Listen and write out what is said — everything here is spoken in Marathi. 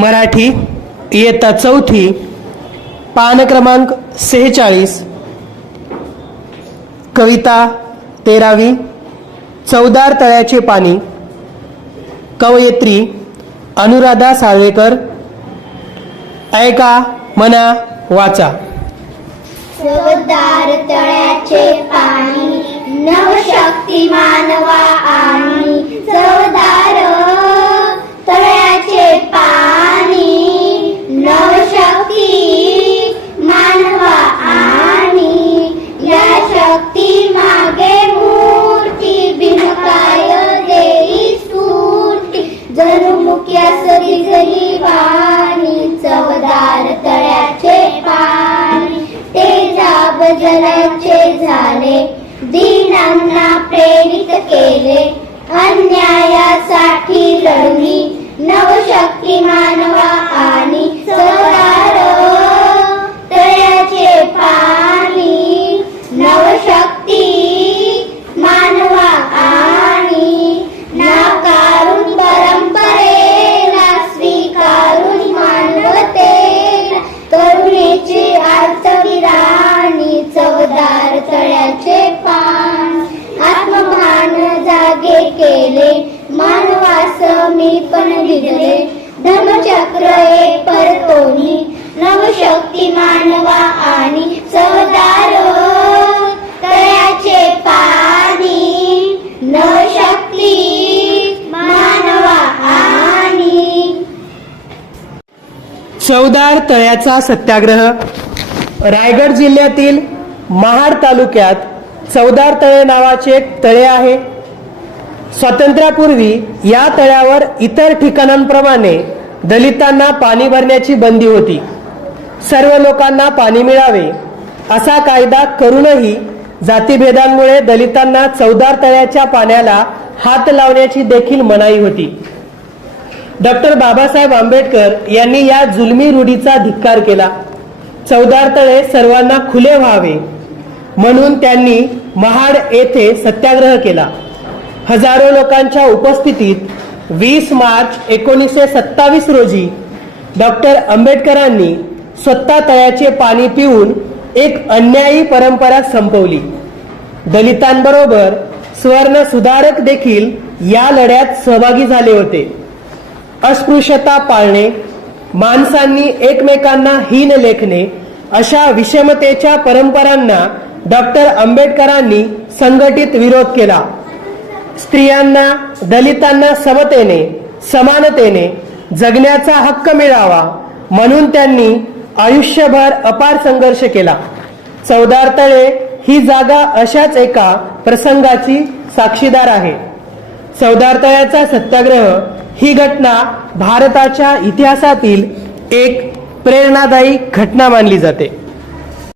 मराठी इयत्ता चौथी पान क्रमांक सेहेचाळीस. कविता तेरावी चौदार तळ्याचे पाणी. कवयित्री अनुराधा साळवेकर. ऐका मना वाचा. चवदार तळ्याचे पाणी नवशक्ती मानवा मुख्या सरी झरी वाणी चवदार तळ्याचे पाणी ते जाब जलाचे झाले. दीनांना प्रेरित केले. अन्यायासाठी लढली नवशक्ती मानवा आणि चवदार चवदार पान. आत्मभान जागे केले. मानवास मी पण दिले धर्मचक्र एक परतोनी. नवशक्ती मानवा आणि चवदार तळ्याचे पाणी नवशक्ती मानवा आणि चौदार तळ्याचा सत्याग्रह. रायगड जिल्ह्यातील महाड तालुक्यात चौदार तळे नावाचे एक तळे आहे. स्वातंत्र्यापूर्वी या तळ्यावर इतर ठिकाणांप्रमाणे दलितांना पाणी भरण्याची बंदी होती. सर्व लोकांना पाणी मिळावे असा कायदा करूनही जातीभेदांमुळे दलितांना चौदार तळ्याच्या पाण्याला हात लावण्याची देखील मनाई होती. डॉक्टर बाबासाहेब आंबेडकर यांनी या जुलमी रूढीचा धिक्कार केला. चौदार तळे सर्वांना खुले व्हावे म्हणून त्यांनी महाड येथे सत्याग्रह केला. हजारो लोकांच्या उपस्थितीत वीस मार्च एकोणीसशे सत्तावीस रोजी डॉक्टर आंबेडकरांनी स्वतः तळ्याचे पाणी पिऊन एक अन्यायी परंपरा संपवली. दलितांबरोबर स्वर्ण सुधारक देखील या लढ्यात सहभागी झाले होते. अस्पृश्यता पाळणे माणसांनी एकमेकांना हीन लेखणे अशा विषमतेच्या परंपरांना डॉक्टर आंबेडकरांनी संघटित विरोध केला. स्त्रियांना दलितांना समतेने समानतेने जगण्याचा हक्क मिळावा म्हणून त्यांनी आयुष्यभर अपार संघर्ष केला. चौदार तळे ही जागा अशाच एका प्रसंगाची साक्षीदार आहे. चौदार तळ्याचा सत्याग्रह ही घटना भारताच्या इतिहासातील एक प्रेरणादायी घटना मानली जाते.